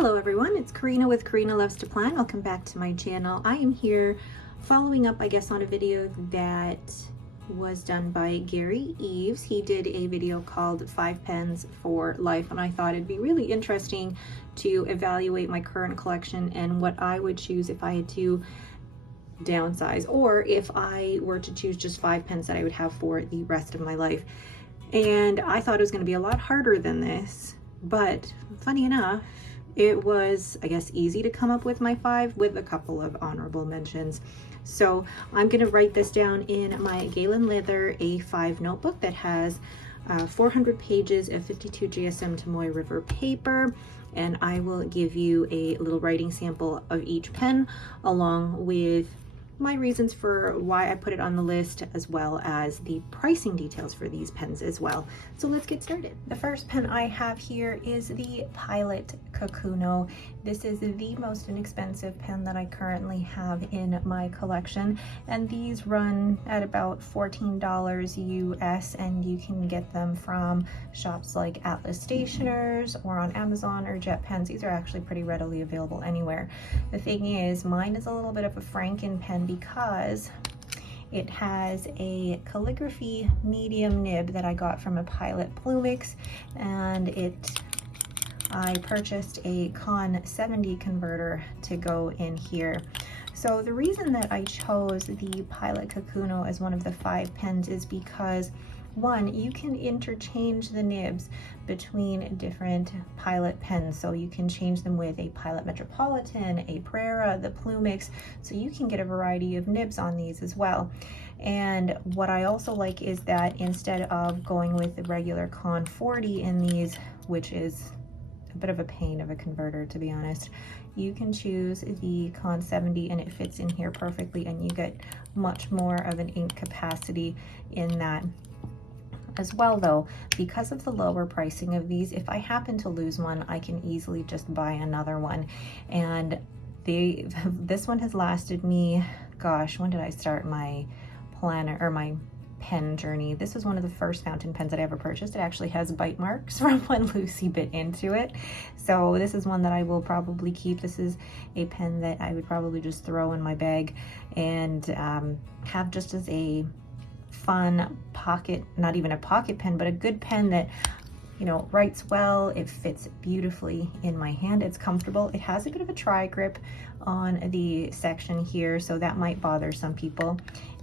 Hello everyone, it's Karina with Karina Loves to Plan. Welcome back to my channel. I am here following up, I guess, on a video that was done by Gary Eves. He did a video called 5 Pens for Life, and I thought it'd be really interesting to evaluate my current collection and what I would choose if I had to downsize, or if I were to choose just 5 pens that I would have for the rest of my life. And I thought it was going to be a lot harder than this, but funny enough, it was, I guess, easy to come up with my 5 with a couple of honorable mentions. So I'm going to write this down in my Galen Leather A5 notebook that has 400 pages of 52 GSM Tomoe River paper, and I will give you a little writing sample of each pen along with my reasons for why I put it on the list, as well as the pricing details for these pens as well. So let's get started. The first pen I have here is the Pilot Kakuno. This is the most inexpensive pen that I currently have in my collection, and these run at about $14 US, and you can get them from shops like Atlas Stationers or on Amazon or Jet Pens. These are actually pretty readily available anywhere. The thing is, mine is a little bit of a Franken pen because it has a calligraphy medium nib that I got from a Pilot Plumix, and I purchased a Con 70 converter to go in here. So the reason that I chose the Pilot Kakuno as one of the 5 pens is because, one, you can interchange the nibs between different Pilot pens. So you can change them with a Pilot Metropolitan, a Prera, the Plumix, so you can get a variety of nibs on these as well. And what I also like is that instead of going with the regular Con 40 in these, which is a bit of a pain of a converter, to be honest, you can choose the Con 70 and it fits in here perfectly, and you get much more of an ink capacity in that as well. Though, because of the lower pricing of these, if I happen to lose one, I can easily just buy another one. And this one has lasted me, gosh, when did I start my planner or my pen journey? This was one of the first fountain pens that I ever purchased. It actually has bite marks from when Lucy bit into it, so this is one that I will probably keep. This is a pen that I would probably just throw in my bag and have just as a fun pocket, not even a pocket pen, but a good pen that, you know, writes well. It fits beautifully in my hand. It's comfortable. It has a bit of a tri grip on the section here, so that might bother some people.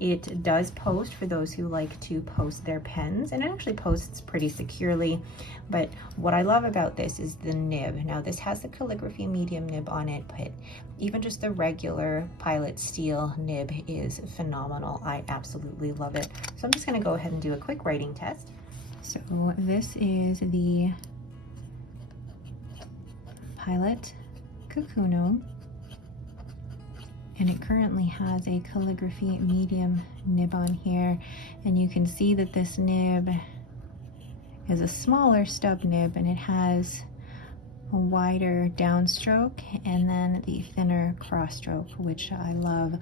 It does post for those who like to post their pens, and it actually posts pretty securely. But what I love about this is the nib. Now, this has the calligraphy medium nib on it, but even just the regular Pilot steel nib is phenomenal. I absolutely love it. So I'm just going to go ahead and do a quick writing test. So this is the Pilot Kakuno, and it currently has a calligraphy medium nib on here, and you can see that this nib is a smaller stub nib, and it has a wider downstroke and then the thinner cross stroke, which I love.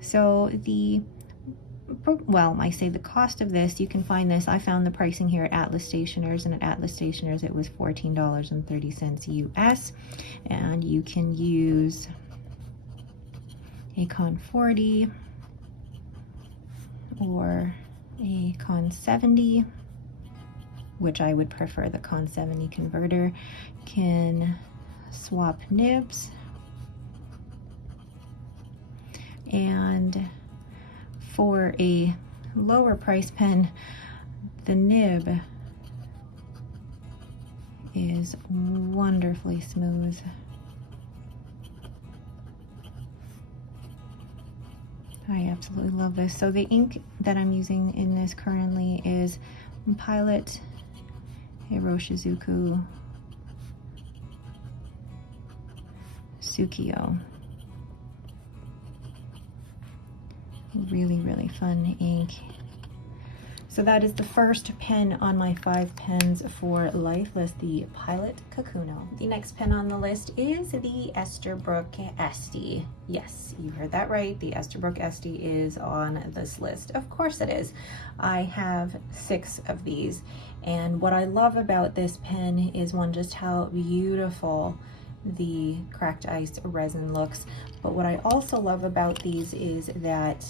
So I say the cost of this, you can find this, I found the pricing here at Atlas Stationers, and at Atlas Stationers it was $14.30 US, and you can use a Con 40 or a Con 70, which I would prefer the Con 70 converter. Can swap nibs, and for a lower price pen, the nib is wonderfully smooth. I absolutely love this. So the ink that I'm using in this currently is Pilot Hiroshizuku Tsukio. Really, really fun ink. So that is the first pen on my 5 pens for life list, the Pilot Kakuno. The next pen on the list is the Esterbrook Esty. Yes, you heard that right. The Esterbrook Esty is on this list. Of course it is. I have 6 of these, and what I love about this pen is, one, just how beautiful the cracked ice resin looks. But what I also love about these is that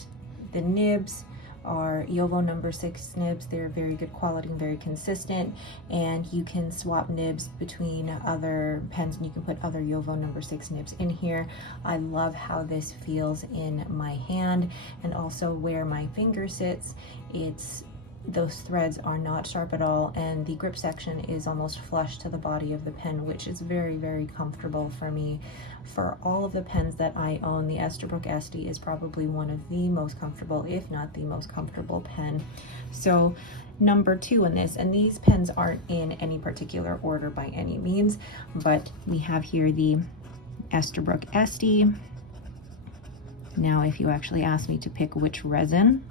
the nibs are Yovo number 6 nibs. They're very good quality and very consistent, and you can swap nibs between other pens and you can put other Yovo number 6 nibs in here. I love how this feels in my hand, and also where my finger sits, those threads are not sharp at all, and the grip section is almost flush to the body of the pen, which is very, very comfortable for me. For all of the pens that I own, the Esterbrook Esty is probably one of the most comfortable, if not the most comfortable pen. So number 2 in this, and these pens aren't in any particular order by any means, but we have here the Esterbrook Esty. Now, if you actually ask me to pick which resin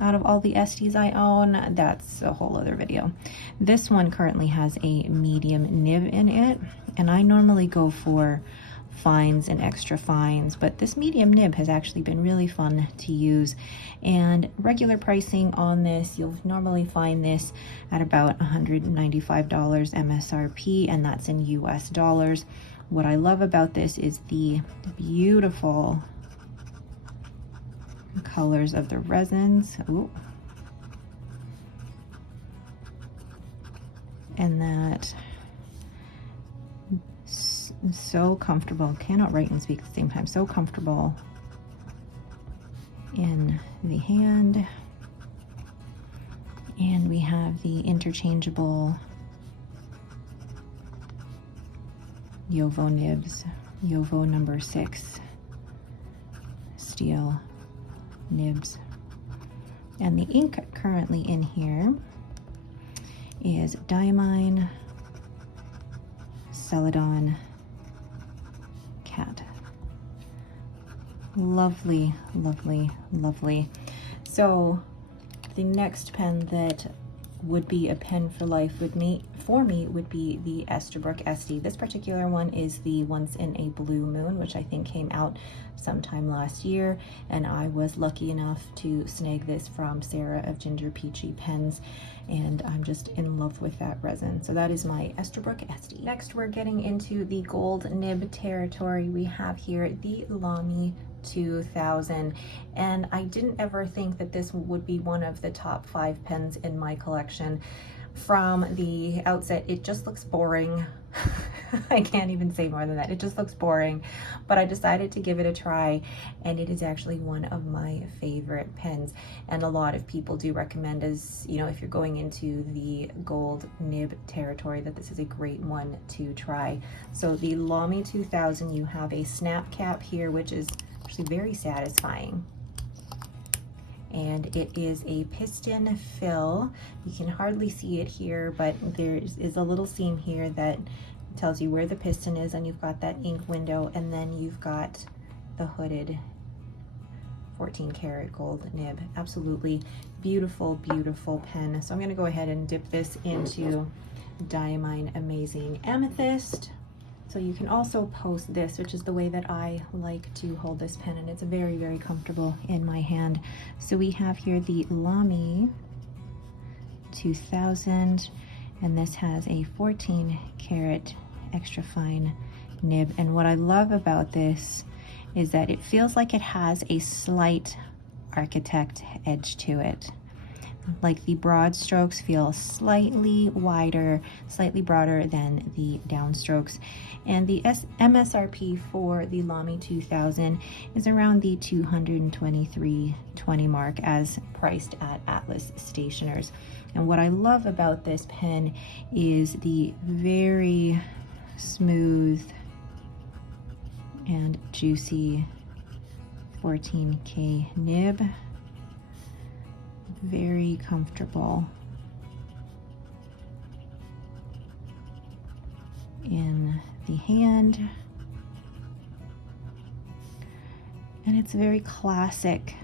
out of all the Esties I own, that's a whole other video. This one currently has a medium nib in it, and I normally go for fines and extra fines, but this medium nib has actually been really fun to use. And regular pricing on this, you'll normally find this at about $195 MSRP, and that's in US dollars. What I love about this is the beautiful colors of the resins. Ooh. And that so comfortable, cannot write and speak at the same time, so comfortable in the hand. And we have the interchangeable Yovo nibs, Yovo number 6 steel nibs. And the ink currently in here is Diamine Celadon Cat. Lovely, lovely, lovely. So the next pen that would be a pen for life for me would be the Esterbrook Esty. This particular one is the Once in a Blue Moon, which I think came out sometime last year, and I was lucky enough to snag this from Sarah of Ginger Peachy Pens, and I'm just in love with that resin. So that is my Esterbrook Esty. Next, we're getting into the gold nib territory. We have here the Lamy 2000, and I didn't ever think that this would be one of the top 5 pens in my collection. From the outset, it just looks boring. I can't even say more than that. It just looks boring, but I decided to give it a try, and it is actually one of my favorite pens. And a lot of people do recommend, as you know, if you're going into the gold nib territory, that this is a great one to try. So the Lamy 2000, you have a snap cap here, which is actually very satisfying. And it is a piston fill. You can hardly see it here, but there is a little seam here that tells you where the piston is, and you've got that ink window, and then you've got the hooded 14 karat gold nib. Absolutely beautiful, beautiful pen. So I'm gonna go ahead and dip this into Diamine Amazing Amethyst. So you can also post this, which is the way that I like to hold this pen, and it's very, very comfortable in my hand. So we have here the Lamy 2000, and this has a 14 karat extra fine nib. And what I love about this is that it feels like it has a slight architect edge to it. Like the broad strokes feel slightly wider, slightly broader than the downstrokes. And the MSRP for the Lamy 2000 is around the $223.20 mark, as priced at Atlas Stationers. And what I love about this pen is the very smooth and juicy 14K nib. Very comfortable in the hand, and it's a very classic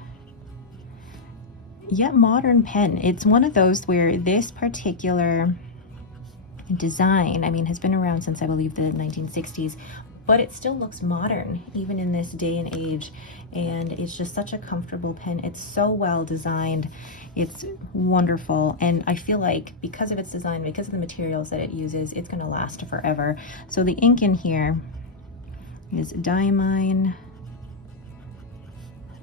yet modern pen. It's one of those where this particular design, I mean, has been around since I believe the 1960s, but it still looks modern even in this day and age, and it's just such a comfortable pen. It's so well designed, it's wonderful, and I feel like because of its design, because of the materials that it uses, it's going to last forever. So the ink in here is Diamine.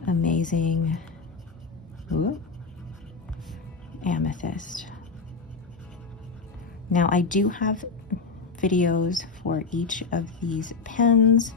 Amazing. Ooh. Amethyst. Now I do have videos for each of these pens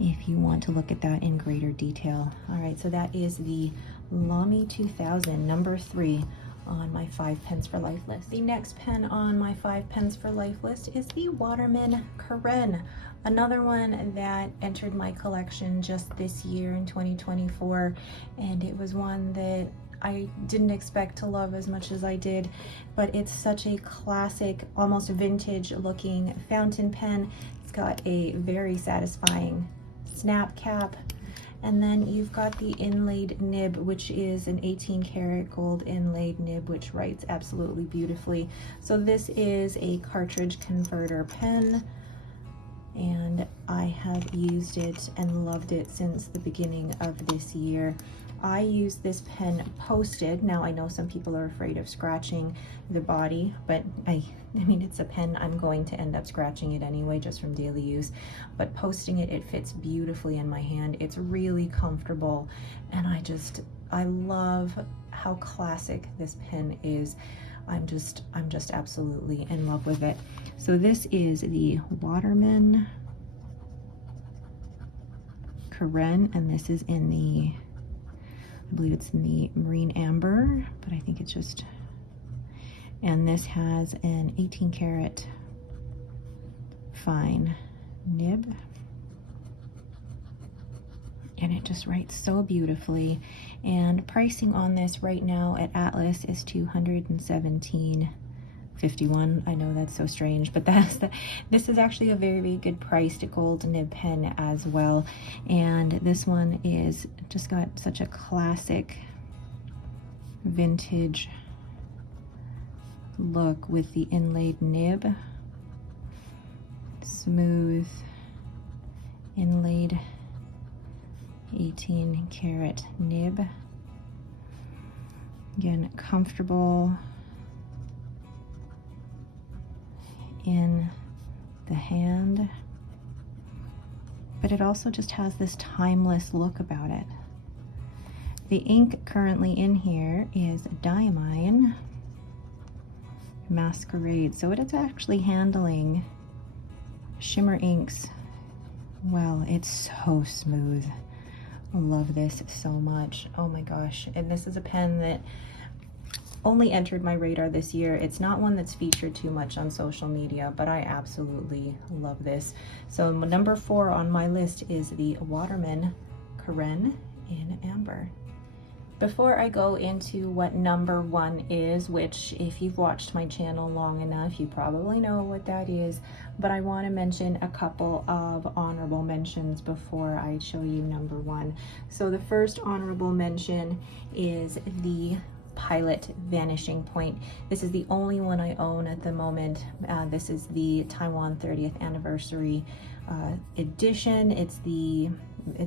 if you want to look at that in greater detail. All right, so that is the Lamy 2000, number 3 on my 5 pens for life list. The next pen on my 5 pens for life list is the Waterman Karen, another one that entered my collection just this year in 2024, and it was one that I didn't expect to love as much as I did, but it's such a classic, almost vintage looking fountain pen. It's got a very satisfying snap cap, and then you've got the inlaid nib, which is an 18 karat gold inlaid nib, which writes absolutely beautifully. So this is a cartridge converter pen, and I have used it and loved it since the beginning of this year. I use this pen posted. Now I know some people are afraid of scratching the body, but I mean, it's a pen, I'm going to end up scratching it anyway just from daily use. But posting it, it fits beautifully in my hand. It's really comfortable, and I love how classic this pen is. I'm just absolutely in love with it. So this is the Waterman Karen, and this is in the, I believe it's in the Marine Amber, but I think it's just, and this has an 18 karat fine nib, and it just writes so beautifully. And pricing on this right now at Atlas is $217.51. I know that's so strange, but this is actually a very good priced gold nib pen as well. And this one is just got such a classic vintage look with the inlaid nib, smooth inlaid 18 karat nib. Again, comfortable in the hand, but it also just has this timeless look about it. The ink currently in here is Diamine Masquerade, so it is actually handling shimmer inks well. It's so smooth. I love this so much. Oh my gosh. And this is a pen that only entered my radar this year. It's not one that's featured too much on social media, but I absolutely love this. So number 4 on my list is the Waterman Karen in Amber. Before I go into what number 1 is, which if you've watched my channel long enough, you probably know what that is, but I want to mention a couple of honorable mentions before I show you number 1. So the first honorable mention is the Pilot Vanishing Point. This is the only one I own at the moment. This is the Taiwan 30th anniversary edition. It's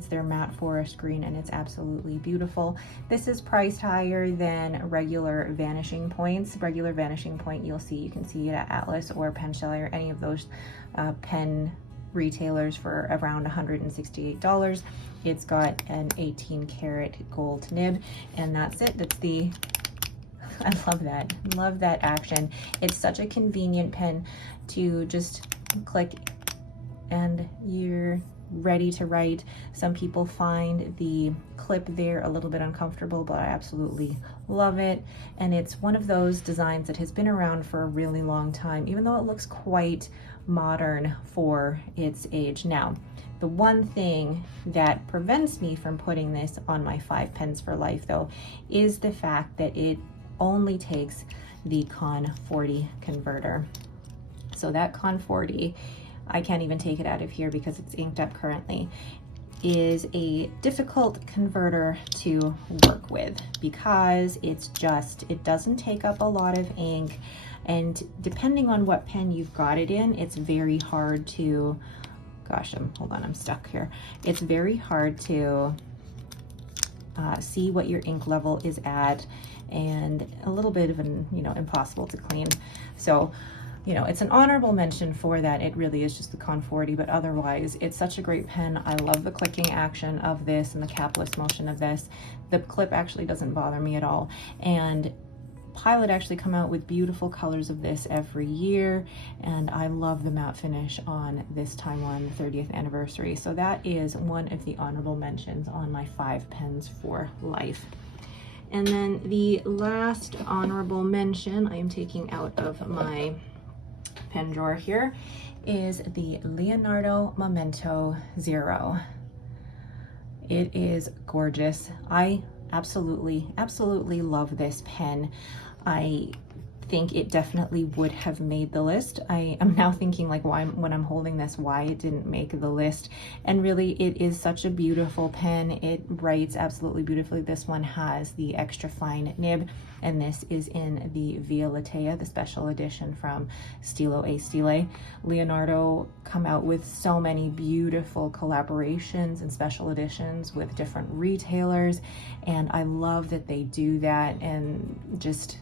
their matte forest green, and it's absolutely beautiful. This is priced higher than regular Vanishing Points. Regular Vanishing Point, you can see it at Atlas or PenChalet or any of those pen retailers for around $168. It's got an 18 karat gold nib, and that's it. That's the, I love that action. It's such a convenient pen to just click and you're ready to write. Some people find the clip there a little bit uncomfortable, but I absolutely love it. And it's one of those designs that has been around for a really long time, even though it looks quite modern for its age. Now, the one thing that prevents me from putting this on my 5 pens for life though is the fact that it only takes the Con 40 converter. So that Con 40, I can't even take it out of here because it's inked up currently, is a difficult converter to work with because it doesn't take up a lot of ink, and depending on what pen you've got it in, it's very hard to, hold on, I'm stuck here. It's very hard to see what your ink level is at, and a little bit of impossible to clean. So you know, it's an honorable mention for that. It really is just the Con 40, but otherwise it's such a great pen. I love the clicking action of this and the capless motion of this. The clip actually doesn't bother me at all. And Pilot actually come out with beautiful colors of this every year, and I love the matte finish on this Taiwan 30th anniversary. So that is one of the honorable mentions on my 5 pens for life. And then the last honorable mention I am taking out of my pen drawer here is the Leonardo Memento Zero. It is gorgeous. I absolutely love this pen. I think it definitely would have made the list. I am now thinking, like, why, when I'm holding this, why it didn't make the list. And really, it is such a beautiful pen. It writes absolutely beautifully. This one has the extra fine nib, and this is in the Via Latea, the special edition from Stilo A Stile. Leonardo come out with so many beautiful collaborations and special editions with different retailers, and I love that they do that and just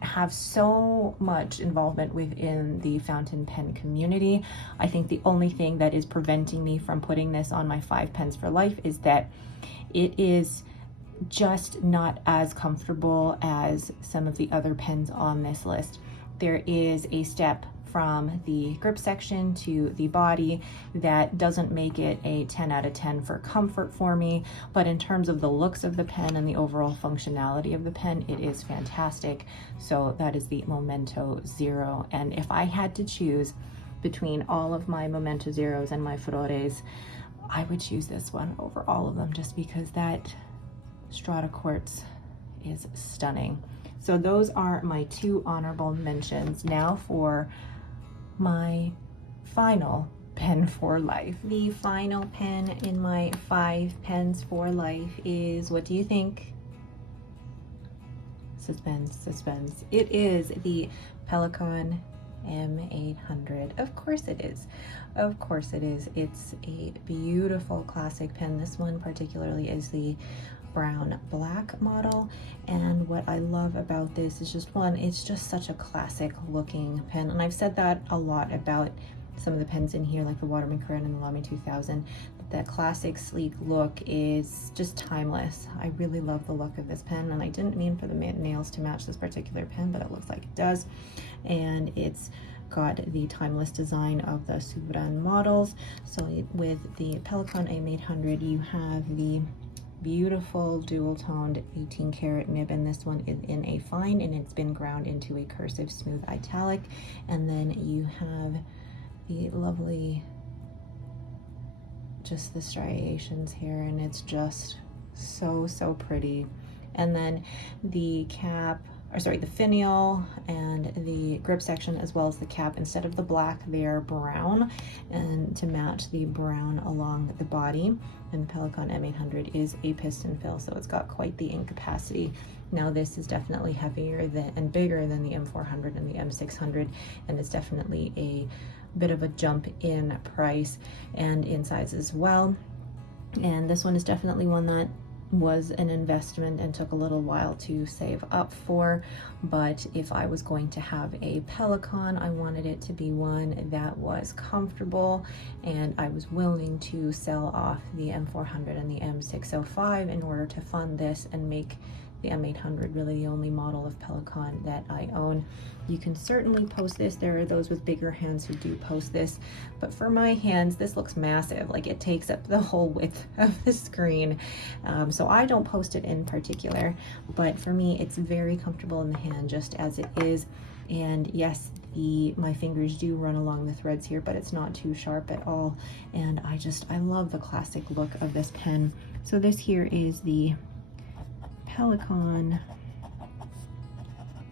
have so much involvement within the fountain pen community. I think the only thing that is preventing me from putting this on my 5 pens for life is that it is just not as comfortable as some of the other pens on this list. There is a step from the grip section to the body that doesn't make it a 10 out of 10 for comfort for me, but in terms of the looks of the pen and the overall functionality of the pen, it is fantastic. So that is the Memento Zero. And if I had to choose between all of my Memento Zeros and my Furores, I would choose this one over all of them, just because that Strata quartz is stunning. So those are my 2 honorable mentions. Now for my final pen for life. The final pen in my 5 pens for life is, what do you think? Suspense, suspense. It is the Pelikan M800. Of course it is. Of course it is. It's a beautiful classic pen. This one particularly is the brown black model, and what I love about this is just, one, it's just such a classic looking pen, and I've said that a lot about some of the pens in here, like the Waterman Current and the Lamy 2000. That classic sleek look is just timeless. I really love the look of this pen, and I didn't mean for the nails to match this particular pen, but it looks like it does. And it's got the timeless design of the Subran models. So with the Pelikan M800, you have the beautiful dual toned 18 karat nib, and this one is in a fine, and it's been ground into a cursive smooth italic. And then you have the lovely, just the striations here, and it's just so pretty. And then the cap, or sorry, the finial and the grip section, as well as the cap, instead of the black, they are brown, and to match the brown along the body. And the Pelikan M800 is a piston fill, so it's got quite the ink capacity. Now this is definitely heavier than and bigger than the M400 and the M600, and it's definitely a bit of a jump in price and in size as well. And this one is definitely one that was an investment and took a little while to save up for, but if I was going to have a Pelikan, I wanted it to be one that was comfortable, and I was willing to sell off the M400 and the M605 in order to fund this and make the M800 really the only model of Pelikan that I own. You can certainly post this. There are those with bigger hands who do post this, but for my hands, this looks massive. Like, it takes up the whole width of the screen. So I don't post it in particular, but for me, it's very comfortable in the hand just as it is. And yes, my fingers do run along the threads here, but it's not too sharp at all. And I love the classic look of this pen. So this here is the Pelikan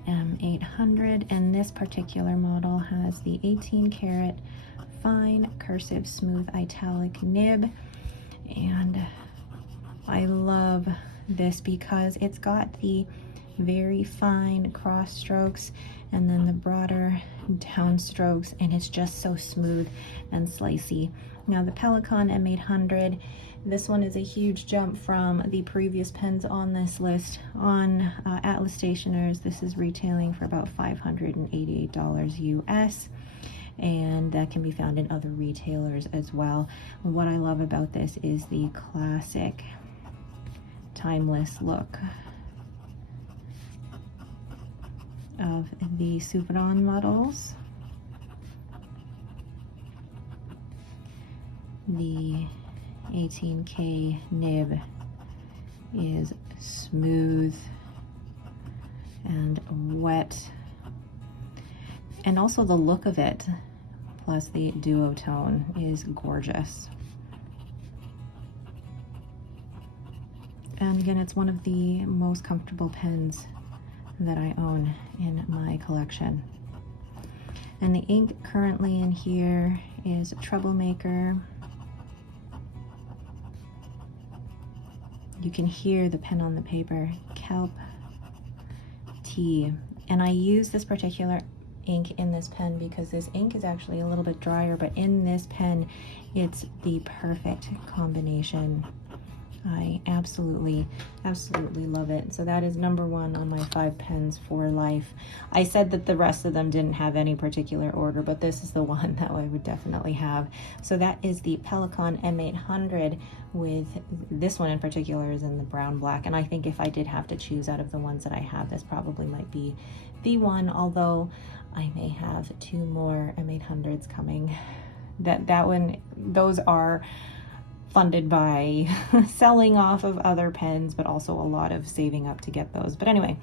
M800, and this particular model has the 18 karat fine cursive smooth italic nib, and I love this because it's got the very fine cross strokes and then the broader down strokes, and it's just so smooth and slicey. Now the Pelikan M800, this one is a huge jump from the previous pens on this list. On Atlas Stationers, this is retailing for about $588 US, and that can be found in other retailers as well. What I love about this is the classic timeless look of the Soupron models. The 18K nib is smooth and wet, and also the look of it plus the duotone is gorgeous. And again, it's one of the most comfortable pens that I own in my collection. And the ink currently in here is Troublemaker. You can hear the pen on the paper, Kelp Tea. And I use this particular ink in this pen because this ink is actually a little bit drier, but in this pen, it's the perfect combination. I absolutely love it. So that is number one on my 5 pens for life. I said that the rest of them didn't have any particular order, but this is the one that I would definitely have. So that is the Pelikan M800, with this one in particular is in the brown black. And I think if I did have to choose out of the ones that I have, this probably might be the one, although I may have 2 more M800s coming. That one, those are funded by selling off of other pens, but also a lot of saving up to get those. But anyway,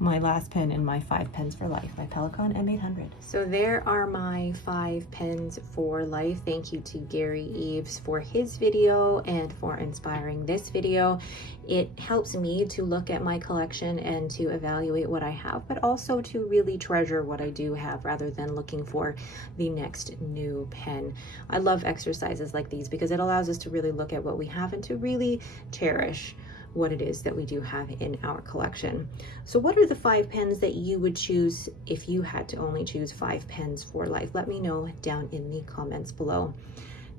my last pen in my 5 pens for life, my Pelikan M800. So there are my 5 pens for life. Thank you to Gary Eves for his video and for inspiring this video. It helps me to look at my collection and to evaluate what I have, but also to really treasure what I do have rather than looking for the next new pen. I love exercises like these because it allows us to really look at what we have and to really cherish what it is that we do have in our collection. So what are the 5 pens that you would choose if you had to only choose 5 pens for life? Let me know down in the comments below.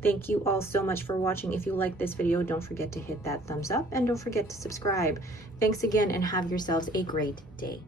Thank you all so much for watching. If you like this video, don't forget to hit that thumbs up and don't forget to subscribe. Thanks again and have yourselves a great day.